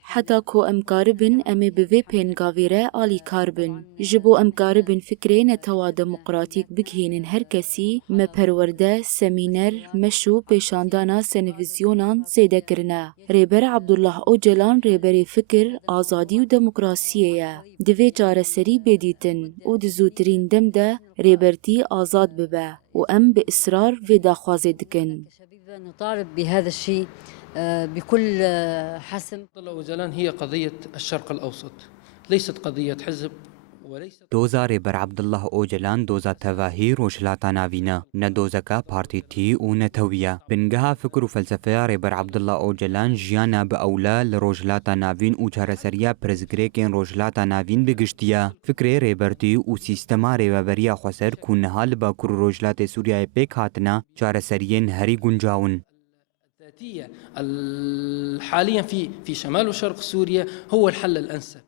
حتى كو ام كاربن امي بفي بين غافيرا آلي كاربن جبو ام كاربن فكري نتوا ديمقراطيك بكهين هر كسي ما پرورده سمينر مشو پیشاندانا سنفيزيونان سيده کرنا ريبر عبدالله اوجلان ريبري فكر آزادي و ديمقراسية دوی چاره سري بديتن و دزوترين دم ده ريبرتي آزاد ببه و ام بإصرار في داخوازي دكن نطالب بهذا الشيء بكل حسم. عبد الله أوجلان هي قضية الشرق الأوسط، ليست قضية حزب وليست دوزا ريبر عبدالله اوجلان دوزا تواهي روشلاتا ناوينا ندوزكا بارتيتي و نتويا بنگها فكر و فلسفه ريبر عبدالله اوجلان جيانا بأولا لروشلاتا ناوين و چارسريا پرزگريكين روشلاتا ناوين بگشتيا فكر ريبرتي و سيستما ريبريا خسر كونها لباكر روشلات سوريا بيك هاتنا چارسريين هري گنجاون الذاتية حاليا في شمال وشرق سوريا هو الحل الأنسب.